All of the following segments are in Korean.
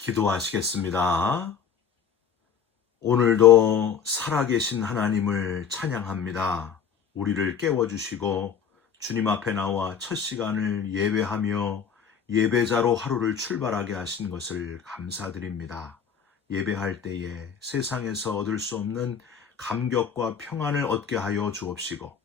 기도하시겠습니다. 오늘도 살아계신 하나님을 찬양합니다. 우리를 깨워주시고 주님 앞에 나와 첫 시간을 예배하며 예배자로 하루를 출발하게 하신 것을 감사드립니다. 예배할 때에 세상에서 얻을 수 없는 감격과 평안을 얻게 하여 주옵시고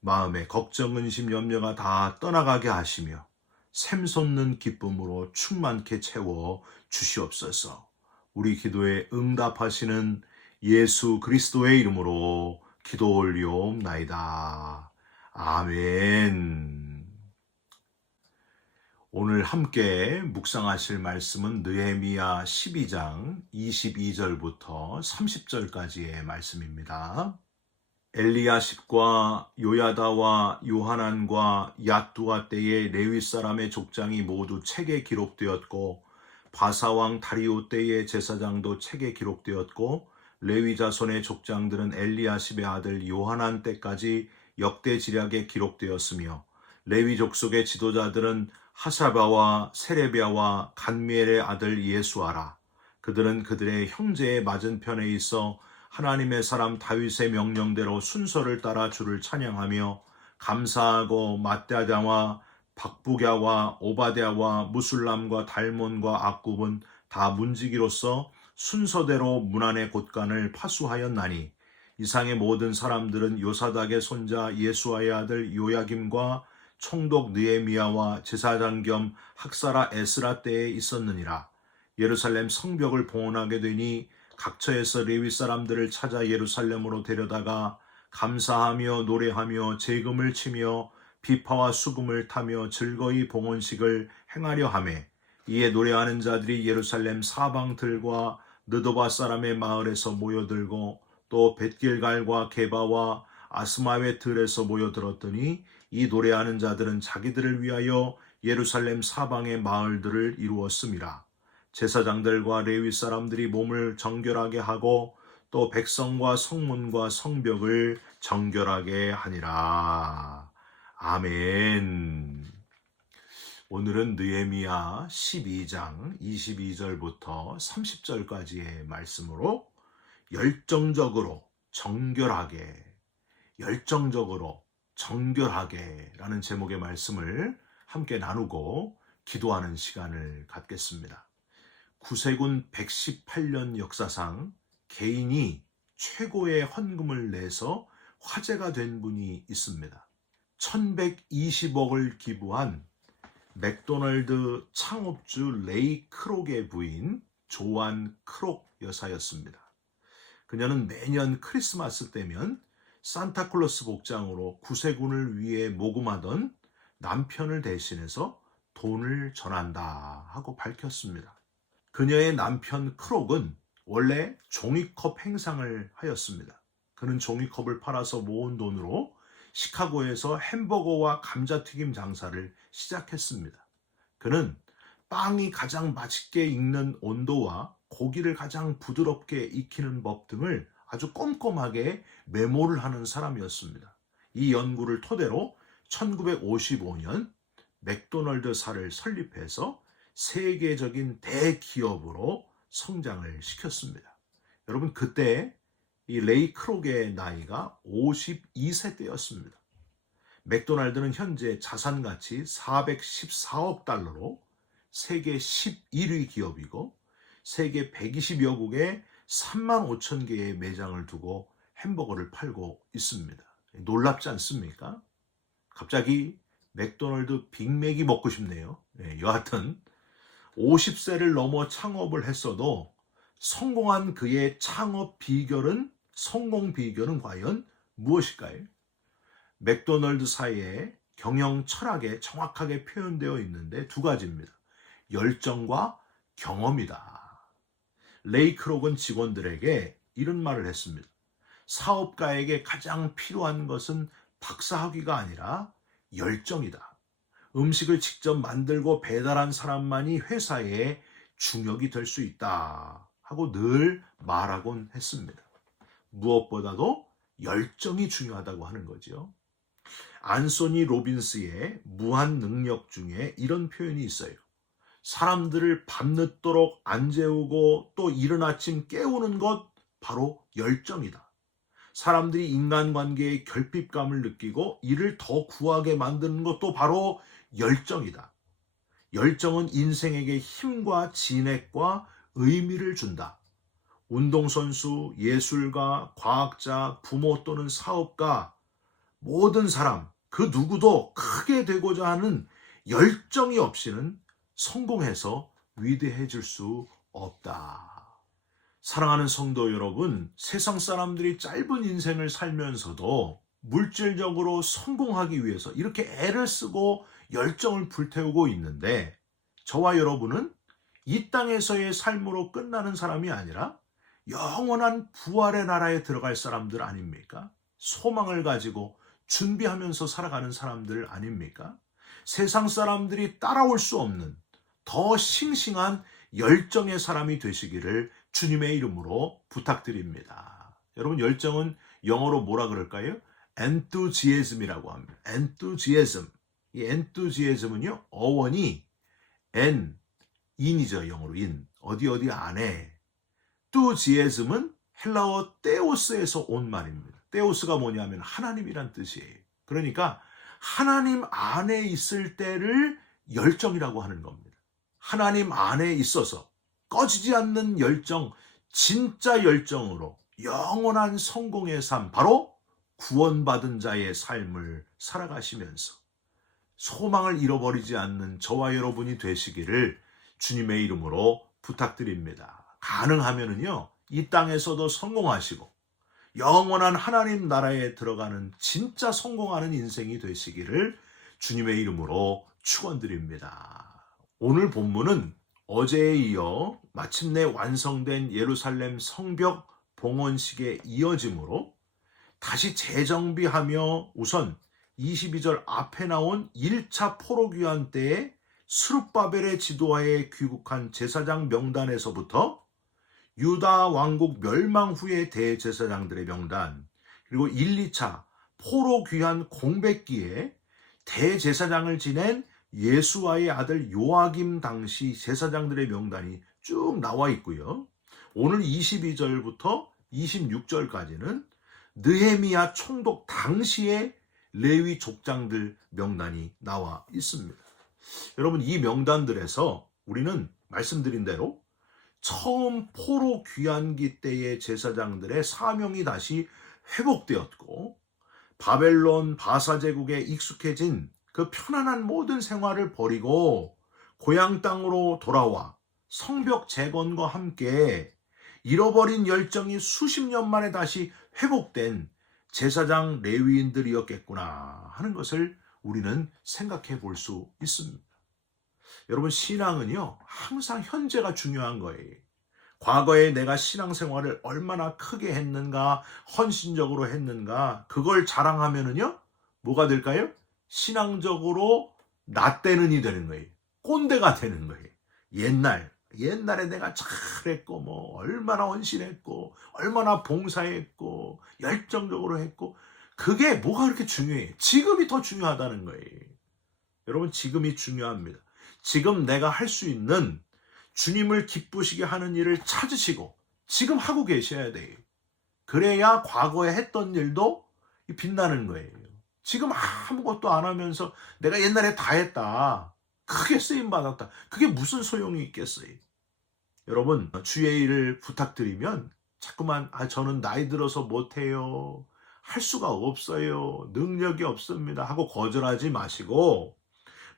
마음의 걱정, 근심, 염려가 다 떠나가게 하시며 샘솟는 기쁨으로 충만케 채워 주시옵소서. 우리 기도에 응답하시는 예수 그리스도의 이름으로 기도 올리옵나이다. 아멘. 오늘 함께 묵상하실 말씀은 느헤미야 12장 22절부터 30절까지의 말씀입니다. 엘리야십과 요야다와 요하난과 야두아 때의 레위 사람의 족장이 모두 책에 기록되었고 바사왕 다리오 때의 제사장도 책에 기록되었고 레위 자손의 족장들은 엘리야십의 아들 요하난 때까지 역대 지략에 기록되었으며 레위 족속의 지도자들은 하사바와 세레비아와 간미엘의 아들 예수아라. 그들은 그들의 형제의 맞은편에 있어 하나님의 사람 다윗의 명령대로 순서를 따라 주를 찬양하며 감사하고 마따다와 박부갸와 오바댜와 무술람과 달몬과 악굽은 다 문지기로서 순서대로 문안의 곳간을 파수하였나니 이상의 모든 사람들은 요사닥의 손자 예수아의 아들 요야김과 총독 느헤미야와 제사장 겸 학사라 에스라 때에 있었느니라. 예루살렘 성벽을 봉헌하게 되니 각처에서 레위 사람들을 찾아 예루살렘으로 데려다가 감사하며 노래하며 재금을 치며 비파와 수금을 타며 즐거이 봉헌식을 행하려 하매 이에 노래하는 자들이 예루살렘 사방들과 느도바 사람의 마을에서 모여들고 또 벳길갈과 게바와 아스마웨 들에서 모여들었더니 이 노래하는 자들은 자기들을 위하여 예루살렘 사방의 마을들을 이루었음이라. 제사장들과 레위 사람들이 몸을 정결하게 하고 또 백성과 성문과 성벽을 정결하게 하니라. 아멘. 오늘은 느헤미야 12장 22절부터 30절까지의 말씀으로 열정적으로 정결하게 라는 제목의 말씀을 함께 나누고 기도하는 시간을 갖겠습니다. 구세군 118년 역사상 개인이 최고의 헌금을 내서 화제가 된 분이 있습니다. 1120억을 기부한 맥도널드 창업주 레이 크록의 부인 조안 크록 여사였습니다. 그녀는 매년 크리스마스 때면 산타클로스 복장으로 구세군을 위해 모금하던 남편을 대신해서 돈을 전한다 하고 밝혔습니다. 그녀의 남편 크록은 원래 종이컵 행상을 하였습니다. 그는 종이컵을 팔아서 모은 돈으로 시카고에서 햄버거와 감자튀김 장사를 시작했습니다. 그는 빵이 가장 맛있게 익는 온도와 고기를 가장 부드럽게 익히는 법 등을 아주 꼼꼼하게 메모를 하는 사람이었습니다. 이 연구를 토대로 1955년 맥도널드사를 설립해서 세계적인 대기업으로 성장을 시켰습니다. 여러분, 그때 이 레이 크록의 나이가 52세 때였습니다. 맥도날드는 현재 자산가치 414억 달러로 세계 11위 기업이고 세계 120여국에 3만 5천 개의 매장을 두고 햄버거를 팔고 있습니다. 놀랍지 않습니까? 갑자기 맥도날드 빅맥이 먹고 싶네요. 여하튼 50세를 넘어 창업을 했어도 성공한 그의 성공 비결은 과연 무엇일까요? 맥도널드사의 경영 철학에 정확하게 표현되어 있는데 두 가지입니다. 열정과 경험이다. 레이 크록은 직원들에게 이런 말을 했습니다. 사업가에게 가장 필요한 것은 박사학위가 아니라 열정이다. 음식을 직접 만들고 배달한 사람만이 회사의 중역이 될 수 있다 하고 늘 말하곤 했습니다. 무엇보다도 열정이 중요하다고 하는 거죠. 안소니 로빈스의 무한 능력 중에 이런 표현이 있어요. 사람들을 밤늦도록 안 재우고 또 이른 아침 깨우는 것 바로 열정이다. 사람들이 인간관계에 결핍감을 느끼고 이를 더 구하게 만드는 것도 바로 열정이다. 열정은 인생에게 힘과 진액과 의미를 준다. 운동선수, 예술가, 과학자, 부모 또는 사업가, 모든 사람, 그 누구도 크게 되고자 하는 열정이 없이는 성공해서 위대해질 수 없다. 사랑하는 성도 여러분, 세상 사람들이 짧은 인생을 살면서도 물질적으로 성공하기 위해서 이렇게 애를 쓰고 열정을 불태우고 있는데, 저와 여러분은 이 땅에서의 삶으로 끝나는 사람이 아니라 영원한 부활의 나라에 들어갈 사람들 아닙니까? 소망을 가지고 준비하면서 살아가는 사람들 아닙니까? 세상 사람들이 따라올 수 없는 더 싱싱한 열정의 사람이 되시기를 주님의 이름으로 부탁드립니다. 여러분, 열정은 영어로 뭐라 그럴까요? enthusiasm이라고 합니다. enthusiasm. 이 enthusiasm은요, 어원이 in이죠. 영어로 in. 어디 안에. enthusiasm은 헬라어 테오스에서 온 말입니다. 테오스가 뭐냐면 하나님이란 뜻이에요. 그러니까 하나님 안에 있을 때를 열정이라고 하는 겁니다. 하나님 안에 있어서 꺼지지 않는 열정, 진짜 열정으로 영원한 성공의 삶, 바로 구원받은 자의 삶을 살아가시면서 소망을 잃어버리지 않는 저와 여러분이 되시기를 주님의 이름으로 부탁드립니다. 가능하면은요, 이 땅에서도 성공하시고 영원한 하나님 나라에 들어가는 진짜 성공하는 인생이 되시기를 주님의 이름으로 축원드립니다. 오늘 본문은 어제에 이어 마침내 완성된 예루살렘 성벽 봉헌식에 이어지므로 다시 재정비하며 우선 22절 앞에 나온 1차 포로귀환 때에 스룹바벨의 지도하에 귀국한 제사장 명단에서부터 유다 왕국 멸망 후의 대제사장들의 명단, 그리고 1, 2차 포로귀환 공백기에 대제사장을 지낸 예수아의 아들 요아김 당시 제사장들의 명단이 쭉 나와 있고요. 오늘 22절부터 26절까지는 느헤미야 총독 당시의 레위 족장들 명단이 나와 있습니다. 여러분, 이 명단들에서 우리는 말씀드린 대로 처음 포로 귀환기 때의 제사장들의 사명이 다시 회복되었고, 바벨론 바사 제국에 익숙해진 그 편안한 모든 생활을 버리고 고향 땅으로 돌아와 성벽 재건과 함께 잃어버린 열정이 수십 년 만에 다시 회복된 제사장 레위인들이었겠구나 하는 것을 우리는 생각해 볼 수 있습니다. 여러분, 신앙은요, 항상 현재가 중요한 거예요. 과거에 내가 신앙생활을 얼마나 크게 했는가, 헌신적으로 했는가, 그걸 자랑하면은요, 뭐가 될까요? 신앙적으로 나떼는이 되는 거예요. 꼰대가 되는 거예요. 옛날에 내가 잘했고, 얼마나 헌신했고, 얼마나 봉사했고, 열정적으로 했고, 그게 뭐가 그렇게 중요해요? 지금이 더 중요하다는 거예요. 여러분, 지금이 중요합니다. 지금 내가 할 수 있는 주님을 기쁘시게 하는 일을 찾으시고 지금 하고 계셔야 돼요. 그래야 과거에 했던 일도 빛나는 거예요. 지금 아무것도 안 하면서 내가 옛날에 다 했다, 크게 쓰임받았다, 그게 무슨 소용이 있겠어요? 여러분, 주의 일을 부탁드리면 자꾸만 저는 나이 들어서 못해요, 할 수가 없어요, 능력이 없습니다 하고 거절하지 마시고,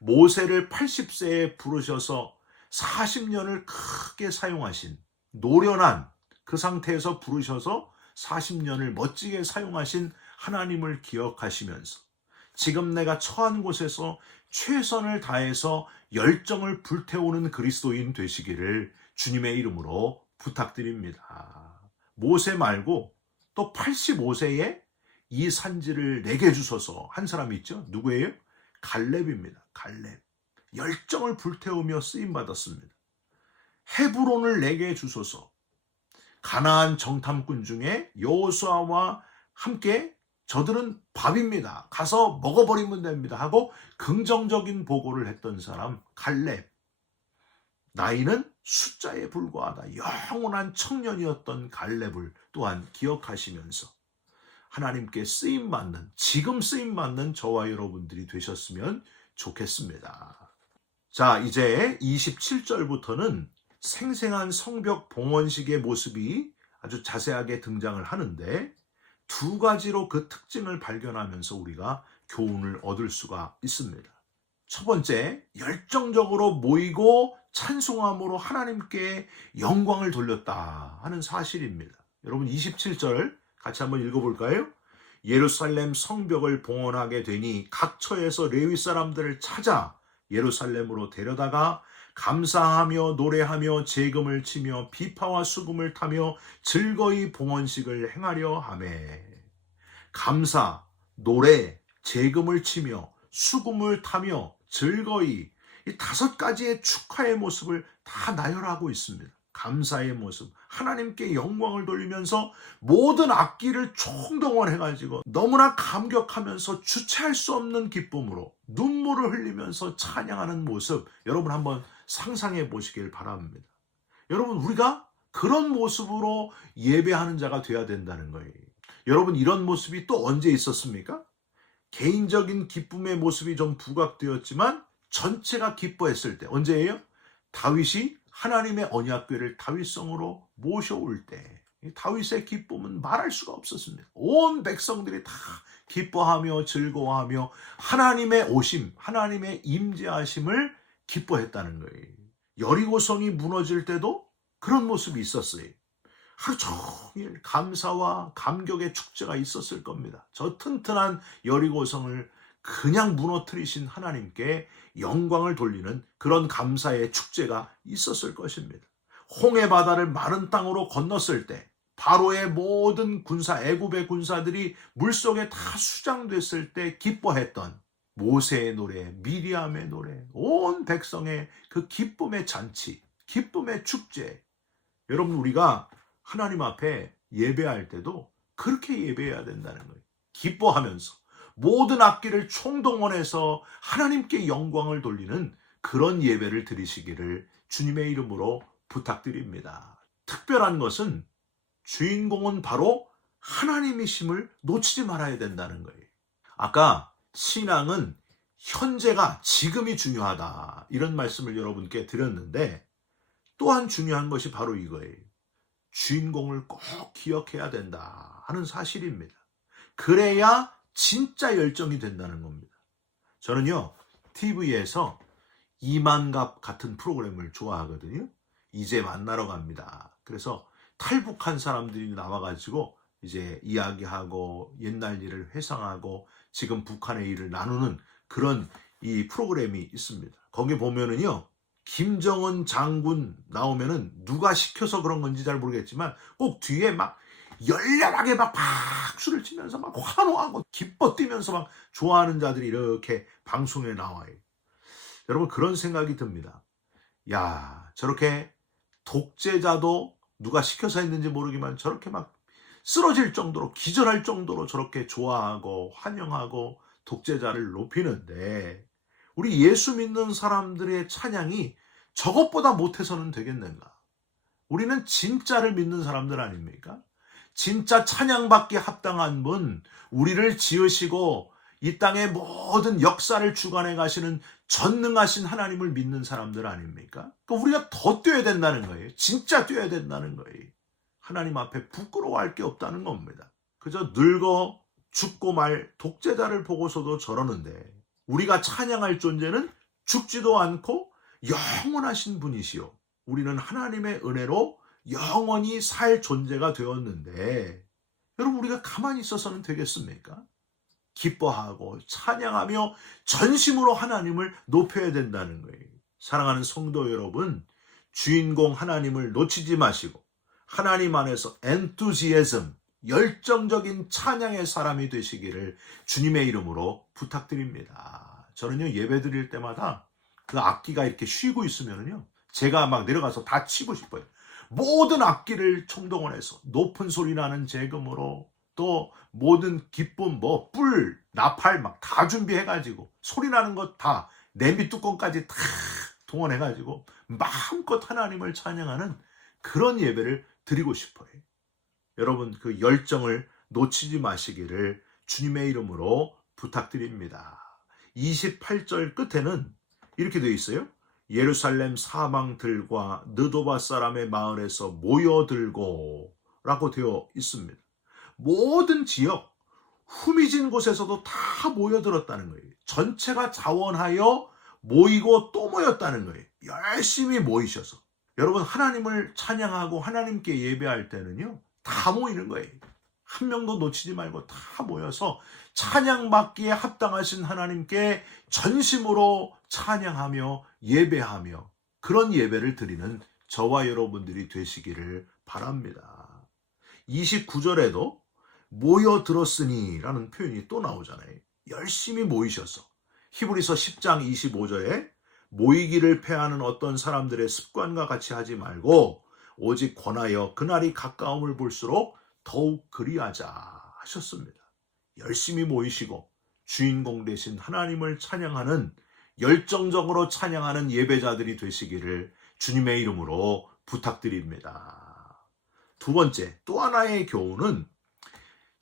모세를 80세에 부르셔서 40년을 크게 사용하신, 노련한 그 상태에서 부르셔서 40년을 멋지게 사용하신 하나님을 기억하시면서 지금 내가 처한 곳에서 최선을 다해서 열정을 불태우는 그리스도인 되시기를 주님의 이름으로 부탁드립니다. 모세 말고 또 85세에 이 산지를 내게 주소서 한 사람이 있죠. 누구예요? 갈렙입니다. 갈렙. 열정을 불태우며 쓰임받았습니다. 헤브론을 내게 주소서. 가나안 정탐꾼 중에 여호수아와 함께 저들은 밥입니다, 가서 먹어버리면 됩니다 하고 긍정적인 보고를 했던 사람 갈렙. 나이는 숫자에 불과하다. 영원한 청년이었던 갈렙을 또한 기억하시면서 하나님께 쓰임받는, 지금 쓰임받는 저와 여러분들이 되셨으면 좋겠습니다. 자, 이제 27절부터는 생생한 성벽 봉헌식의 모습이 아주 자세하게 등장을 하는데 두 가지로 그 특징을 발견하면서 우리가 교훈을 얻을 수가 있습니다. 첫 번째, 열정적으로 모이고 찬송함으로 하나님께 영광을 돌렸다 하는 사실입니다. 여러분 27절 같이 한번 읽어볼까요? 예루살렘 성벽을 봉헌하게 되니 각 처에서 레위 사람들을 찾아 예루살렘으로 데려다가 감사하며 노래하며 재금을 치며 비파와 수금을 타며 즐거이 봉헌식을 행하려 하매. 감사, 노래, 재금을 치며 수금을 타며 즐거이, 이 다섯 가지의 축하의 모습을 다 나열하고 있습니다. 감사의 모습, 하나님께 영광을 돌리면서 모든 악기를 총동원해가지고 너무나 감격하면서 주체할 수 없는 기쁨으로 눈물을 흘리면서 찬양하는 모습, 여러분 한번 상상해 보시길 바랍니다. 여러분, 우리가 그런 모습으로 예배하는 자가 되어야 된다는 거예요. 여러분, 이런 모습이 또 언제 있었습니까? 개인적인 기쁨의 모습이 좀 부각되었지만 전체가 기뻐했을 때, 언제예요? 다윗이 하나님의 언약궤를 다윗성으로 모셔올 때 다윗의 기쁨은 말할 수가 없었습니다. 온 백성들이 다 기뻐하며 즐거워하며 하나님의 오심, 하나님의 임재하심을 기뻐했다는 거예요. 여리고성이 무너질 때도 그런 모습이 있었어요. 하루 종일 감사와 감격의 축제가 있었을 겁니다. 저 튼튼한 여리고성을 그냥 무너뜨리신 하나님께 영광을 돌리는 그런 감사의 축제가 있었을 것입니다. 홍해 바다를 마른 땅으로 건넜을 때 바로의 모든 군사, 애굽의 군사들이 물속에 다 수장됐을 때 기뻐했던 모세의 노래, 미리암의 노래, 온 백성의 그 기쁨의 잔치, 기쁨의 축제. 여러분, 우리가 하나님 앞에 예배할 때도 그렇게 예배해야 된다는 거예요. 기뻐하면서 모든 악기를 총동원해서 하나님께 영광을 돌리는 그런 예배를 드리시기를 주님의 이름으로 부탁드립니다. 특별한 것은 주인공은 바로 하나님이심을 놓치지 말아야 된다는 거예요. 아까 신앙은 현재가, 지금이 중요하다, 이런 말씀을 여러분께 드렸는데 또한 중요한 것이 바로 이거예요. 주인공을 꼭 기억해야 된다 하는 사실입니다. 그래야 진짜 열정이 된다는 겁니다. 저는요, TV에서 이만갑 같은 프로그램을 좋아하거든요. 이제 만나러 갑니다. 그래서 탈북한 사람들이 나와가지고 이제 이야기하고 옛날 일을 회상하고 지금 북한의 일을 나누는 그런 이 프로그램이 있습니다. 거기 보면은요, 김정은 장군 나오면은 누가 시켜서 그런 건지 잘 모르겠지만 꼭 뒤에 막 열렬하게 막 박수를 치면서 막 환호하고 기뻐 뛰면서 막 좋아하는 자들이 이렇게 방송에 나와요. 여러분, 그런 생각이 듭니다. 야, 저렇게 독재자도 누가 시켜서 했는지 모르지만 저렇게 막 쓰러질 정도로, 기절할 정도로 저렇게 좋아하고 환영하고 독재자를 높이는데 우리 예수 믿는 사람들의 찬양이 저것보다 못해서는 되겠는가? 우리는 진짜를 믿는 사람들 아닙니까? 진짜 찬양받기에 합당한 분, 우리를 지으시고 이 땅의 모든 역사를 주관해 가시는 전능하신 하나님을 믿는 사람들 아닙니까? 그러니까 우리가 더 뛰어야 된다는 거예요. 진짜 뛰어야 된다는 거예요. 하나님 앞에 부끄러워할 게 없다는 겁니다. 그저 늙어 죽고 말 독재자를 보고서도 저러는데 우리가 찬양할 존재는 죽지도 않고 영원하신 분이시오. 우리는 하나님의 은혜로 영원히 살 존재가 되었는데 여러분, 우리가 가만히 있어서는 되겠습니까? 기뻐하고 찬양하며 전심으로 하나님을 높여야 된다는 거예요. 사랑하는 성도 여러분, 주인공 하나님을 놓치지 마시고 하나님 안에서 엔투지애즘, 열정적인 찬양의 사람이 되시기를 주님의 이름으로 부탁드립니다. 저는요, 예배 드릴 때마다 그 악기가 이렇게 쉬고 있으면요, 제가 막 내려가서 다 치고 싶어요. 모든 악기를 총동원해서 높은 소리 나는 재금으로, 또 모든 기쁨, 뿔, 나팔 막 다 준비해가지고 소리 나는 것 다 냄비 뚜껑까지 다 동원해가지고 마음껏 하나님을 찬양하는 그런 예배를 드리고 싶어요. 여러분 그 열정을 놓치지 마시기를 주님의 이름으로 부탁드립니다. 28절 끝에는 이렇게 되어 있어요. 예루살렘 사방들과 느도바 사람의 마을에서 모여들고 라고 되어 있습니다. 모든 지역 후미진 곳에서도 다 모여들었다는 거예요. 전체가 자원하여 모이고 또 모였다는 거예요. 열심히 모이셔서. 여러분 하나님을 찬양하고 하나님께 예배할 때는요 다 모이는 거예요. 한 명도 놓치지 말고 다 모여서 찬양받기에 합당하신 하나님께 전심으로 찬양하며 예배하며 그런 예배를 드리는 저와 여러분들이 되시기를 바랍니다. 29절에도 모여들었으니 라는 표현이 또 나오잖아요. 열심히 모이셔서. 히브리서 10장 25절에 모이기를 패하는 어떤 사람들의 습관과 같이 하지 말고 오직 권하여 그날이 가까움을 볼수록 더욱 그리하자 하셨습니다. 열심히 모이시고 주인공 되신 하나님을 찬양하는 열정적으로 찬양하는 예배자들이 되시기를 주님의 이름으로 부탁드립니다. 두 번째, 또 하나의 교훈은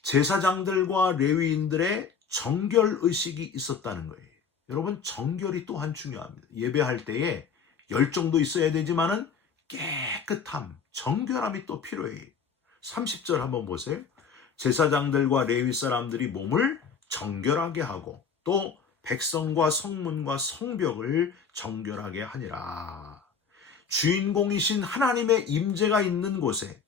제사장들과 레위인들의 정결의식이 있었다는 거예요. 여러분 정결이 또한 중요합니다. 예배할 때에 열정도 있어야 되지만은 깨끗함, 정결함이 또 필요해요. 30절 한번 보세요. 제사장들과 레위 사람들이 몸을 정결하게 하고 또 백성과 성문과 성벽을 정결하게 하니라. 주인공이신 하나님의 임재가 있는 곳에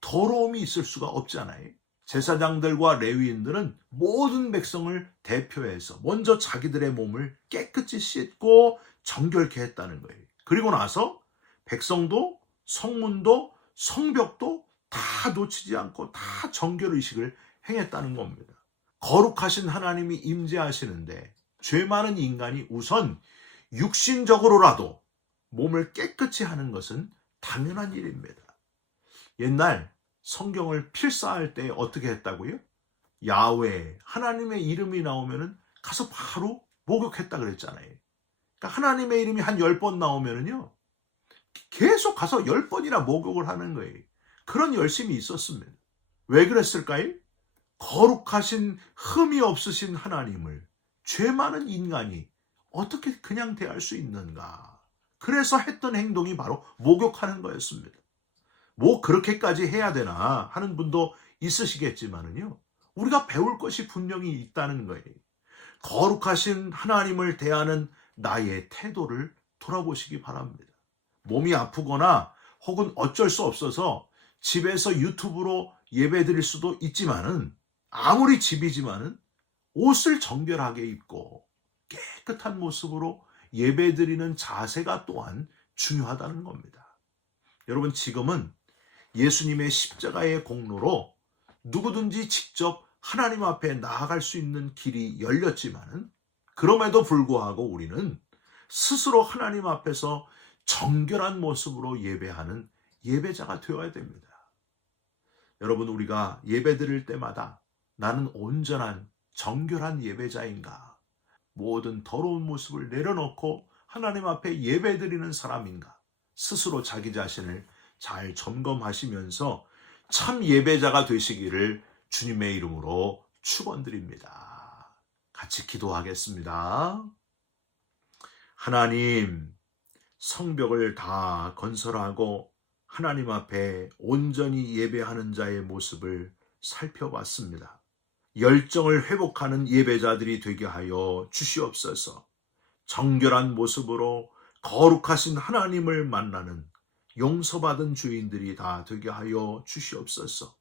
더러움이 있을 수가 없잖아요. 제사장들과 레위인들은 모든 백성을 대표해서 먼저 자기들의 몸을 깨끗이 씻고 정결케 했다는 거예요. 그리고 나서 백성도 성문도 성벽도 다 놓치지 않고 다 정결의식을 행했다는 겁니다. 거룩하신 하나님이 임재하시는데 죄 많은 인간이 우선 육신적으로라도 몸을 깨끗이 하는 것은 당연한 일입니다. 옛날 성경을 필사할 때 어떻게 했다고요? 야훼, 하나님의 이름이 나오면은 가서 바로 목욕했다 그랬잖아요. 그러니까 하나님의 이름이 한 10번 나오면은요, 계속 가서 10번이나 목욕을 하는 거예요. 그런 열심이 있었습니다. 왜 그랬을까요? 거룩하신 흠이 없으신 하나님을 죄 많은 인간이 어떻게 그냥 대할 수 있는가? 그래서 했던 행동이 바로 목욕하는 거였습니다. 뭐 그렇게까지 해야 되나 하는 분도 있으시겠지만은요, 우리가 배울 것이 분명히 있다는 거예요. 거룩하신 하나님을 대하는 나의 태도를 돌아보시기 바랍니다. 몸이 아프거나 혹은 어쩔 수 없어서 집에서 유튜브로 예배 드릴 수도 있지만은, 아무리 집이지만은 옷을 정결하게 입고 깨끗한 모습으로 예배 드리는 자세가 또한 중요하다는 겁니다. 여러분 지금은 예수님의 십자가의 공로로 누구든지 직접 하나님 앞에 나아갈 수 있는 길이 열렸지만은, 그럼에도 불구하고 우리는 스스로 하나님 앞에서 정결한 모습으로 예배하는 예배자가 되어야 됩니다. 여러분 우리가 예배 드릴 때마다 나는 온전한 정결한 예배자인가? 모든 더러운 모습을 내려놓고 하나님 앞에 예배 드리는 사람인가? 스스로 자기 자신을 잘 점검하시면서 참 예배자가 되시기를 주님의 이름으로 축원드립니다. 같이 기도하겠습니다. 하나님, 성벽을 다 건설하고 하나님 앞에 온전히 예배하는 자의 모습을 살펴봤습니다. 열정을 회복하는 예배자들이 되게 하여 주시옵소서. 정결한 모습으로 거룩하신 하나님을 만나는 용서받은 주인들이 다 되게 하여 주시옵소서.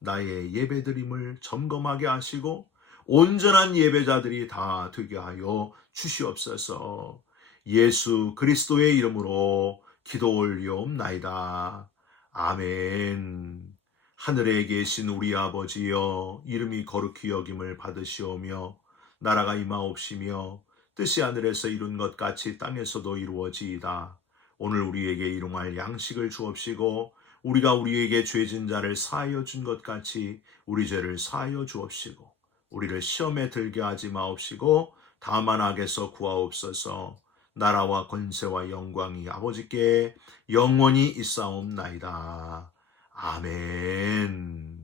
나의 예배드림을 점검하게 하시고 온전한 예배자들이 다 되게 하여 주시옵소서. 예수 그리스도의 이름으로 기도 올리옵나이다. 아멘. 하늘에 계신 우리 아버지여, 이름이 거룩히 여김을 받으시오며 나라가 임하옵시며 뜻이 하늘에서 이룬 것 같이 땅에서도 이루어지이다. 오늘 우리에게 일용할 양식을 주옵시고 우리가 우리에게 죄진 자를 사하여 준 것 같이 우리 죄를 사하여 주옵시고 우리를 시험에 들게 하지 마옵시고 다만 악에서 구하옵소서. 나라와 권세와 영광이 아버지께 영원히 있사옵나이다. 아멘.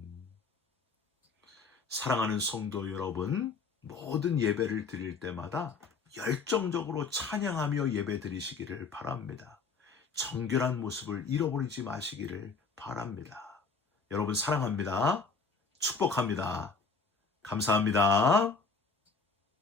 사랑하는 성도 여러분, 모든 예배를 드릴 때마다 열정적으로 찬양하며 예배 드리시기를 바랍니다. 정결한 모습을 잃어버리지 마시기를 바랍니다. 여러분 사랑합니다. 축복합니다. 감사합니다.